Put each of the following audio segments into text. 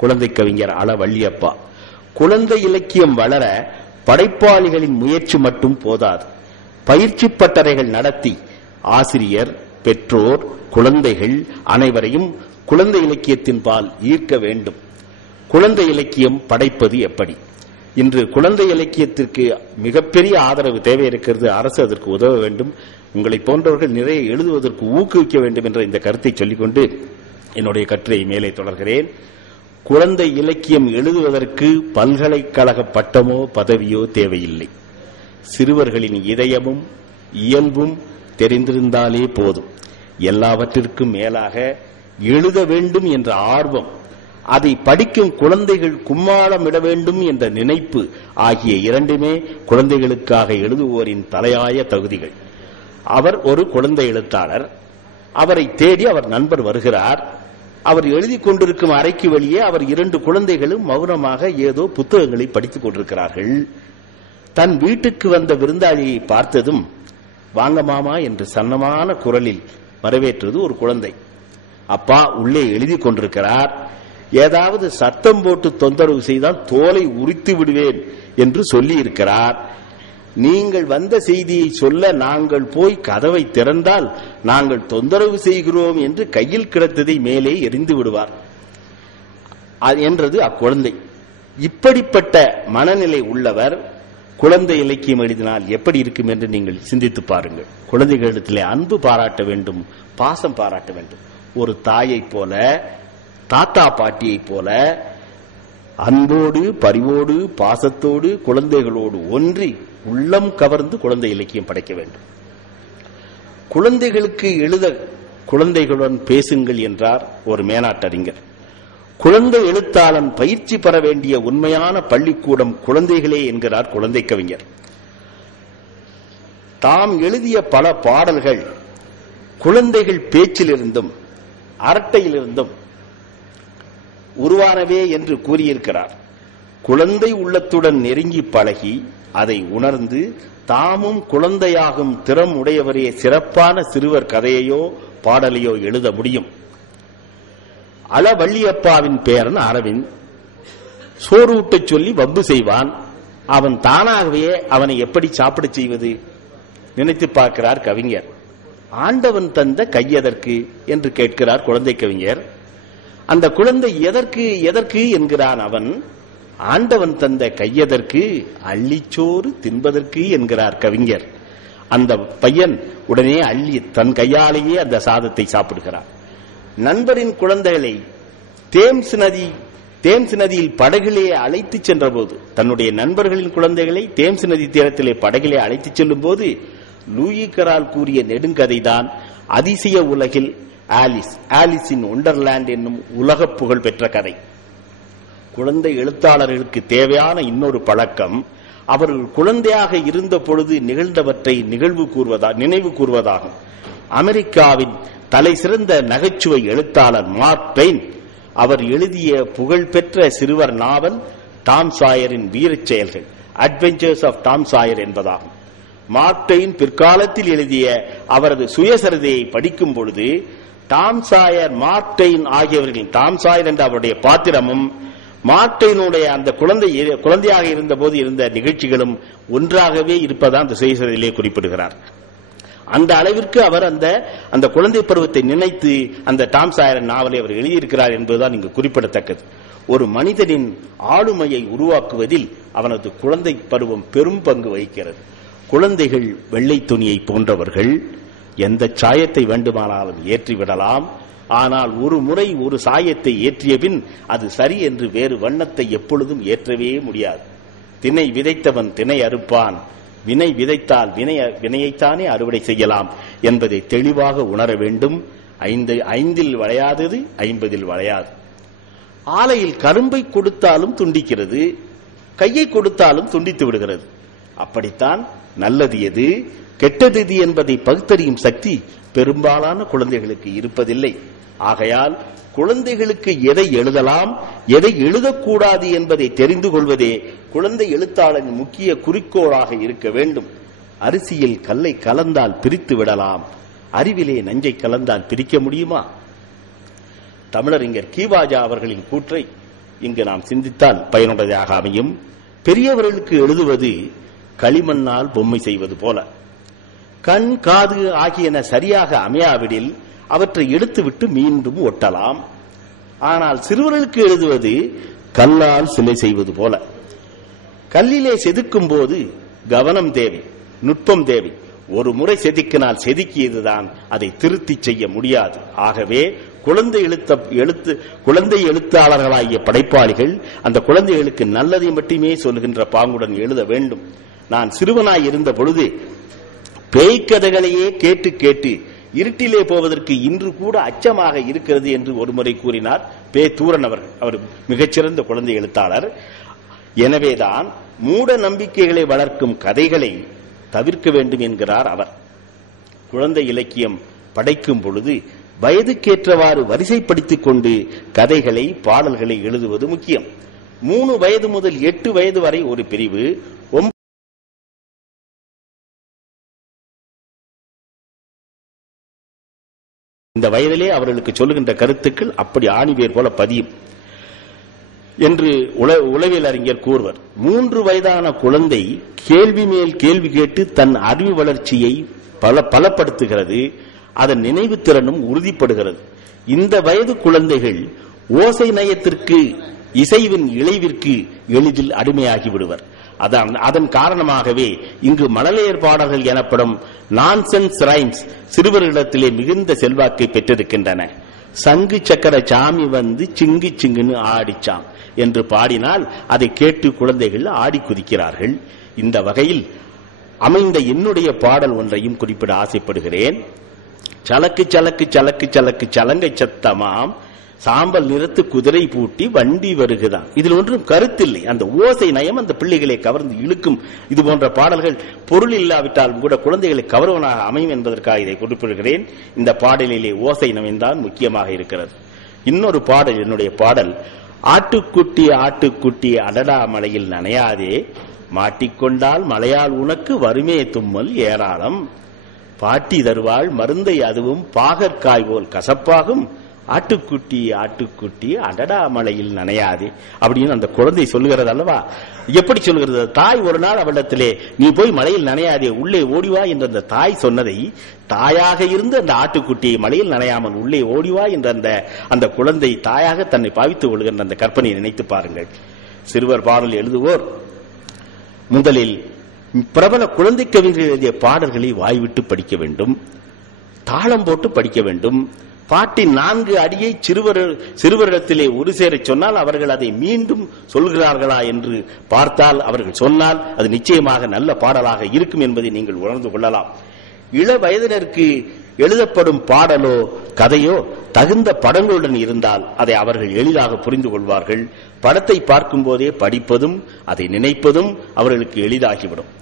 குழந்தை கவிஞர் அள வள்ளியப்பா. குழந்தை இலக்கியம் வளர படைப்பாளிகளின் முயற்சி மட்டும் போதாது. பயிற்சி பட்டறைகள் நடத்தி ஆசிரியர், பெற்றோர், குழந்தைகள் அனைவரையும் குழந்தை இலக்கியத்தின் பால் ஈர்க்க வேண்டும். குழந்தை இலக்கியம் படைப்பது எப்படி? இன்று குழந்தை இலக்கியத்திற்கு மிகப்பெரிய ஆதரவு தேவை இருக்கிறது. அரசு அதற்கு உதவ வேண்டும். உங்களை போன்றவர்கள் நிறைய எழுதுவதற்கு ஊக்குவிக்க வேண்டும் என்ற இந்த கருத்தை சொல்லிக்கொண்டு என்னுடைய கட்டுரையை மேலே தொடர்கிறேன். குழந்தை இலக்கியம் எழுதுவதற்கு பல்கலைக்கழக பட்டமோ பதவியோ தேவையில்லை. சிறுவர்களின் இதயமும் இயல்பும் தெரிந்திருந்தாலே போதும். எல்லாவற்றிற்கும் மேலாக எழுத வேண்டும் என்ற ஆர்வம், அதை படிக்கும் குழந்தைகள் கும்மாளமிட வேண்டும் என்ற நினைப்பு ஆகிய இரண்டுமே குழந்தைகளுக்காக எழுதுவோரின் தலையாய தகுதிகள். அவர் ஒரு குழந்தை எழுத்தாளர். அவரை தேடி அவர் நண்பர் வருகிறார். அவர் எழுதி கொண்டிருக்கும் அறைக்கு வெளியே அவர் 2 குழந்தைகளும் மௌனமாக ஏதோ புத்தகங்களை படித்துக் கொண்டிருக்கிறார்கள். தன் வீட்டுக்கு வந்த விருந்தாளியை பார்த்ததும் வாங்க மாமா என்று சன்னமான குரலில் வரவேற்றது ஒரு குழந்தை. அப்பா உள்ளே எழுதி கொண்டிருக்கிறார். ஏதாவது சத்தம் போட்டு தொந்தரவு செய்தால் தோலை உரித்து விடுவேன் என்று சொல்லி இருக்கிறார். நீங்கள் வந்த செய்தியை சொல்ல நாங்கள் போய் கதவை திறந்தால் நாங்கள் தொந்தரவு செய்கிறோம் என்று கையில் கிடத்ததை மேலே எரிந்து விடுவார் என்றது அக்குழந்தை. இப்படிப்பட்ட மனநிலை உள்ளவர் குழந்தை இலக்கியம் எழுதினால் எப்படி இருக்கும் என்று நீங்கள் சிந்தித்து பாருங்கள். குழந்தைகளிடத்திலே அன்பு பாராட்ட வேண்டும், பாசம் பாராட்ட வேண்டும். ஒரு தாயைப் போல, தாத்தா பாட்டியைப் போல அன்போடு, பரிவோடு, பாசத்தோடு குழந்தைகளோடு ஒன்றி உள்ளம் கவர்ந்து குழந்தை இலக்கியம் படைக்க வேண்டும். குழந்தைகளுக்கு எழுத குழந்தைகளுடன் பேசுங்கள் என்றார் ஒரு மேனாட்டறிஞர். குழந்தை எழுத்தாளன் பயிற்சி பெற வேண்டிய உண்மையான பள்ளிக்கூடம் குழந்தைகளே என்கிறார் குழந்தை கவிஞர். தாம் எழுதிய பல பாடல்கள் குழந்தைகள் பேச்சிலிருந்தும் அரட்டையிலிருந்தும் உருவானவே என்று கூறியிருக்கிறார். குழந்தை உள்ளத்துடன் நெருங்கி பழகி அதை உணர்ந்து தாமும் குழந்தையாகும் திறம் உடையவரே சிறப்பான சிறுவர் கதையையோ பாடலையோ எழுத முடியும். அள வள்ளியப்பாவின் பேரன் அரவிந்த் சோறு ஊட்டச் சொல்லி வம்பு செய்வான். அவன் தானாகவே அவனை எப்படி சாப்பிட செய்வது? நினைத்து பார்க்கிறார் கவிஞர். ஆண்டவன் தந்த கையதற்கு என்று கேட்கிறார் குழந்தை கவிஞர். அந்த குழந்தை எதற்கு எதற்கு என்கிறான் அவன். ஆண்டவன் தந்த கையதற்கு அள்ளிச்சோறு தின்பதற்கு என்கிறார் கவிஞர். அந்த பையன் உடனே அள்ளி தன் கையாலேயே அந்த சாதத்தை சாப்பிடுகிறான். நண்பரின் குழந்தைகளை தேம்ஸ் நதியில் படகிலே அழைத்து சென்ற போது, தன்னுடைய நண்பர்களின் குழந்தைகளை தேம்ஸ் நதி தீரத்திலே படகிலே அழைத்து செல்லும் போது லூயி கரால் கூறிய நெடுங்கதைதான் அதிசய உலகில் ஆலிஸ் இன் ஒண்டர்லேண்ட் என்னும் உலக புகழ் பெற்ற கதை. குழந்தை எழுத்தாளர்களுக்கு தேவையான இன்னொரு பழக்கம், அவர்கள் குழந்தையாக இருந்த பொழுது நிகழ்ந்தவற்றை நினைவு கூறுவதாகும். அமெரிக்காவின் தலை சிறந்த நகைச்சுவை எழுத்தாளர் மார்க் ட்வைன் அவர் எழுதிய புகழ்பெற்ற சிறுவர் நாவல் டாம் சாயரின் வீரச் செயல்கள், அட்வென்ச்சர்ஸ் ஆஃப் டாம் சாயர் என்பதாகும். மார்க் ட்வைன் பிற்காலத்தில் எழுதிய அவரது சுயசரிதையை படிக்கும் பொழுது டாம் சாயர், மார்க் ட்வைன் ஆகியவர்கள், டாம் சாயர் என்ற அவருடைய பாத்திரமும் மார்க் ட்வைனுடைய அந்த குழந்தையாக இருந்த போது இருந்த நிகழ்ச்சிகளும் ஒன்றாகவே இருப்பதாக அந்த சுயசரிதையிலே குறிப்பிடுகிறார். அந்த அளவிற்கு அவர் அந்த குழந்தை பருவத்தை நினைத்து அந்த டாம் சாயர் நாவலை அவர் எழுதியிருக்கிறார் என்பதுதான் இங்கு குறிப்பிடத்தக்கது. ஒரு மனிதனின் ஆளுமையை உருவாக்குவதில் அவனது குழந்தை பருவம் பெரும் பங்கு வகிக்கிறது. குழந்தைகள் வெள்ளை துணியை போன்றவர்கள், எந்த சாயத்தை வேண்டுமானாலும் ஏற்றிவிடலாம். ஆனால் ஒரு முறை ஒரு சாயத்தை ஏற்றிய பின் அது சரி என்று வேறு வண்ணத்தை எப்பொழுதும் ஏற்றவே முடியாது. திணை விதைத்தவன் திணை அறுப்பான், வினை விதைத்தால் வினையைத்தானே அறுவடை செய்யலாம் என்பதை தெளிவாக உணர வேண்டும். 5 வளையாதது 50 வளையாது. ஆலையில் கரும்பை கொடுத்தாலும் துண்டிக்கிறது, கையை கொடுத்தாலும் துண்டித்து விடுகிறது. அப்படித்தான் நல்லது எது கெட்டது எது என்பதை பகுத்தறியும் சக்தி பெரும்பாலான குழந்தைகளுக்கு இருப்பதில்லை. ஆகையால் குழந்தைகளுக்கு எதை எழுதலாம், எதை எழுதக்கூடாது என்பதை தெரிந்து கொள்வதே குழந்தை எழுத்தாளரின் முக்கிய குறிக்கோளாக இருக்க வேண்டும். அரிசியில் கல்லை கலந்தால் பிரித்து விடலாம், அறிவிலே நஞ்சை கலந்தால் பிரிக்க முடியுமா? தமிழறிஞர் கீவாஜா அவர்களின் கூற்றை இங்கு நாம் சிந்தித்தால் பயனுள்ளதாக அமையும். பெரியவர்களுக்கு எழுதுவது களிமண்ணால் பொம்மை செய்வது போல. கண், காது ஆகியன சரியாக அமையாவிடில் அவற்றை எடுத்துவிட்டு மீண்டும் ஒட்டலாம். ஆனால் சிறுவர்களுக்கு எழுதுவது கல்லால் சிலை செய்வது போல. கல்லிலே செதுக்கும் போது கவனம் தேவை, நுட்பம் தேவை. ஒரு முறை செதுக்கினால் செதுக்கியதுதான், அதை திருத்தி செய்ய முடியாது. ஆகவே குழந்தை எழுத்தாளர்களாகிய படைப்பாளிகள் அந்த குழந்தைகளுக்கு நல்லதை மட்டுமே சொல்கின்ற பாங்குடன் எழுத வேண்டும். நான் சிறுவனாய் இருந்த பொழுது பேய்க்கதைகளையே கேட்டு கேட்டு இருட்டிலே போவதற்கு இன்று கூட அச்சமாக இருக்கிறது என்று ஒருமுறை கூறினார் தூரன் அவர்கள். அவர் மிகச்சிறந்த குழந்தை எழுத்தாளர். எனவேதான் மூட நம்பிக்கைகளை வளர்க்கும் கதைகளை தவிர்க்க வேண்டும் என்கிறார் அவர். குழந்தை இலக்கியம் படைக்கும் பொழுது வயதுக்கேற்றவாறு வரிசைப்படுத்திக் கொண்டு கதைகளை, பாடல்களை எழுதுவது முக்கியம். 3 வயது முதல் 8 வயது வரை ஒரு பிரிவு, இந்த வயதிலே அவர்களுக்கு சொல்லுகின்ற கருத்துக்கள் அப்படி ஆணிவேர் போல பதியும் என்று உளவியல் அறிஞர் கூறுவர். 3 வயதான குழந்தை கேள்வி மேல் கேள்வி கேட்டு தன் அறிவு வளர்ச்சியை பலப்படுத்துகிறது. அதன் நினைவு திறனும் உறுதிப்படுகிறது. இந்த வயது குழந்தைகள் ஓசை நயத்திற்கு, இசைவின் இழைவிற்கு எளிதில் அடிமையாகி விடுவர். அதன் காரணமாகவே இங்கு மழலையர் பாடல்கள் எனப்படும் நான்சென்ஸ் ரைம்ஸ் சிறுவர்களிடத்திலே மிகுந்த செல்வாக்கை பெற்றிருக்கின்றன. சங்கு சக்கர சாமி வந்து சிங்கு சிங்குன்னு ஆடிச்சாம் என்று பாடினால் அதை கேட்டு குழந்தைகள் ஆடி குதிக்கிறார்கள். இந்த வகையில் அமைந்த என்னுடைய பாடல் ஒன்றையும் குறிப்பிட ஆசைப்படுகிறேன். சலக்கு சலக்கு சலக்கு சலக்கு சலங்கை சத்தமாம், சாம்பல் நிறத்து குதிரை பூட்டி வண்டி வருகுதான். இதில் ஒன்றும் கருத்தில்லை. அந்த ஓசை நயம் அந்த பிள்ளைகளை கவர்ந்து இழுக்கும். இது போன்ற பாடல்கள் பொருள் இல்லாவிட்டாலும் கூட குழந்தைகளை கவர்வனாக அமையும் என்பதற்காக இதை குறிப்பிடுகிறேன். இந்த பாடலிலே ஓசை நயம்தான் முக்கியமாக இருக்கிறது. இன்னொரு பாடல், என்னுடைய பாடல், ஆட்டுக்குட்டி ஆட்டுக்குட்டி அடடா மலையில் நனையாதே, மாட்டிக்கொண்டால் மலையால் உனக்கு வருமே தும்மல் ஏராளம், பாட்டி தருவாள் மருந்தை அதுவும் பாகற்காய் போல் கசப்பாகும், ஆட்டுக்குட்டி ஆட்டுக்குட்டி அடடா மலையில் நனையாது அப்படின்னு அந்த குழந்தை சொல்லுகிறது அல்லவா? எப்படி சொல்லுகிறது? தாய் ஒரு நாள் அவளிடத்திலே நீ போய் மலையில் நனையாதே உள்ளே ஓடிவா என்ற அந்த தாய் சொன்னதை, தாயாக இருந்து அந்த ஆட்டுக்குட்டியை மலையில் நனையாமல் உள்ளே ஓடிவா என்ற அந்த குழந்தை தாயாக தன்னை பாவித்துக் கொள்கின்ற அந்த கற்பனையை நினைத்து பாருங்கள். சிறுவர் பாடல் எழுதுவோர் முதலில் பிரபல குழந்தை கவிஞர்கள் எழுதிய பாடல்களை வாய்விட்டு படிக்க வேண்டும், தாளம் போட்டு படிக்க வேண்டும். பாட்டின் 4 அடியை சிறுவரிடத்திலே ஒரு சேர சொன்னால் அவர்கள் அதை மீண்டும் சொல்கிறார்களா என்று பார்த்தால், அவர்கள் சொன்னால் அது நிச்சயமாக நல்ல பாடலாக இருக்கும் என்பதை நீங்கள் உணர்ந்து கொள்ளலாம். இள வயதினருக்கு எழுதப்படும் பாடலோ கதையோ தகுந்த படங்களுடன் இருந்தால் அதை அவர்கள் எளிதாக புரிந்து கொள்வார்கள். படத்தை பார்க்கும் போதே படிப்பதும் அதை நினைப்பதும் அவர்களுக்கு எளிதாகிவிடும்.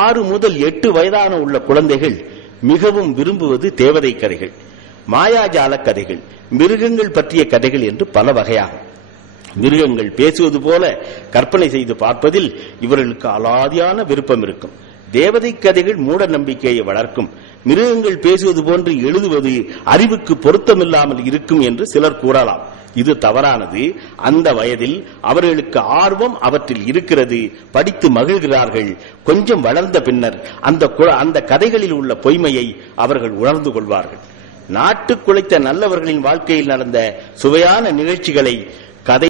6 முதல் 8 வயதான உள்ள குழந்தைகள் மிகவும் விரும்புவது தேவதை கதைகள், மாயாஜால கதைகள், மிருகங்கள் பற்றிய கதைகள் என்று பல வகையாகும். மிருகங்கள் பேசுவது போல கற்பனை செய்து பார்ப்பதில் இவர்களுக்கு அலாதியான விருப்பம் இருக்கும். தேவதை கதைகள் மூட நம்பிக்கையை வளர்க்கும். மிருகங்கள் பேசுவது போன்று எழுதுவது அறிவுக்கு பொருத்தமில்லாமல் இருக்கும் என்று சிலர் கூறலாம். இது தவறானது. அந்த வயதில் அவர்களுக்கு ஆர்வம் அவற்றில் இருக்கிறது, படித்து மகிழ்கிறார்கள். கொஞ்சம் வளர்ந்த பின்னர் அந்த கதைகளில் உள்ள பொய்மையை அவர்கள் உணர்ந்து கொள்வார்கள். நாட்டுக்குழைத்த நல்லவர்களின் வாழ்க்கையில் நடந்த சுவையான நிகழ்ச்சிகளை கதை